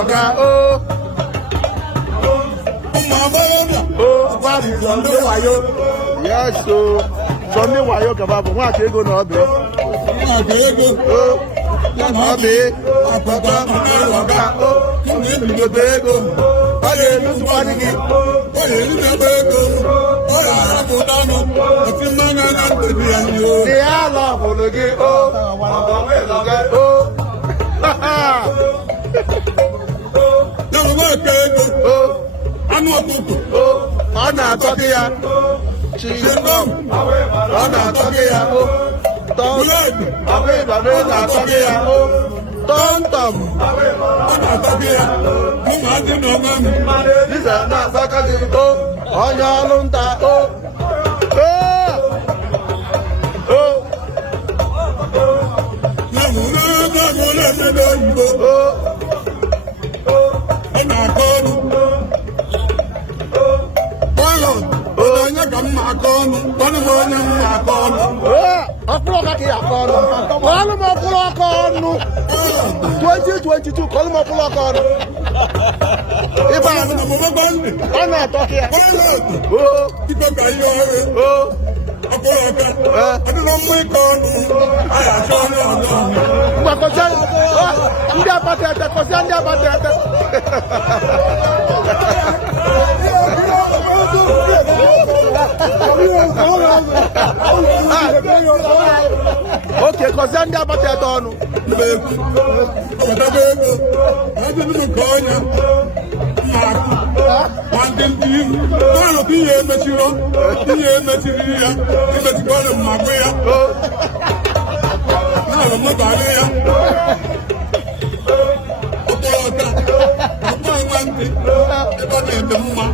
ọ̀gá ó. Ó wá ní Sunday wayo. Yes o. Sunday wayo kaba bọ̀ wọ́n àti ego náà bẹ̀. Ó ọbẹ̀ àpapọ̀ ọ̀gá ó. Ìgbòho ego. Ọ̀lẹ́ ìlú Sùpàdìgì. Ọ̀lẹ́ ìlú Nàbẹ̀ ego. Ọ̀lẹ́ àràbò dánù. Òfin mọ́nà náà tẹ̀lé ẹni o. Ní àlọ́ òfòlógé ó. Ọ̀gbọ̀n ìlọ́gẹ́ ó. Yàrá ego. Anú ọ̀tọ̀tọ̀. Ọ na-atọ́gị ya. Chingom. Ọ na-atọ́gị ya. Búrẹ́dì. Ìbàdàn na-atọ́gị ya. Tọ́ntọ̀m. Ọ na-atọ́gị ya. Mụ ma dị n'ọma m. Dịza na-asakọgị o. Onye ọrụ nta o. Yàrá n'ebe ọgụ na-emebe oyibo. Ọ na-akọ ọnụ. Onye ka m na-akọ ọnụ. Ọnụ m onye m na-akọ ọnụ. Ọkpụrụ ọka ka ị akọ ọnụ. Kọọlụ m ọkpụrụ ọka ọnụ. 2022 kọọlụ m ọkpụrụ ọka ọnụ. Ịba Ọ na-amụmagba ndị. ọ na-atọgị ya. Ibe ka ihe ọrụ. Ọkpụrụ ọka. Ọ dịrọ mma ịkọ ọnụ. A ga-achọ ọnụ ọzọ. Mgbakọsị ndị agbata ete kọsịa ndị agbata ete. Oke kọsịa ndị agbata ete ọnụ. Ọ̀dọ́gbẹ́ ego, láti nínú kọ́ ọ̀yà, máa kú, máa dé ní ìlú. Bọ́ọ̀lù tí yẹ mẹ́tì rọ, tí yẹ mẹ́tì rí ya, tí mẹ́tì bọ́ọ̀lù máa gbé ya. Náà lọ mọ́ bàálẹ̀ ya. Ọ̀pọ̀ ọ̀tá, ọ̀pọ̀ ẹ̀wá ń tẹ̀, ẹ̀bá ní ẹ̀dẹ̀ mma,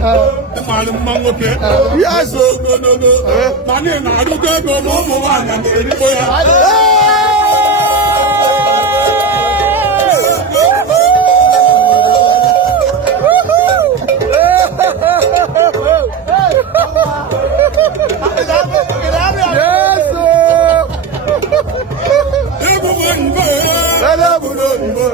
ẹ̀ máa lè mma nwoke. Yes o. Ogodogo, ma ní ìnà àdúgbò ego ma ụmụ nwaanyị na-erikpo ya. Yes o. Egwu nwa Igbo. Ele bụ n'oyibo.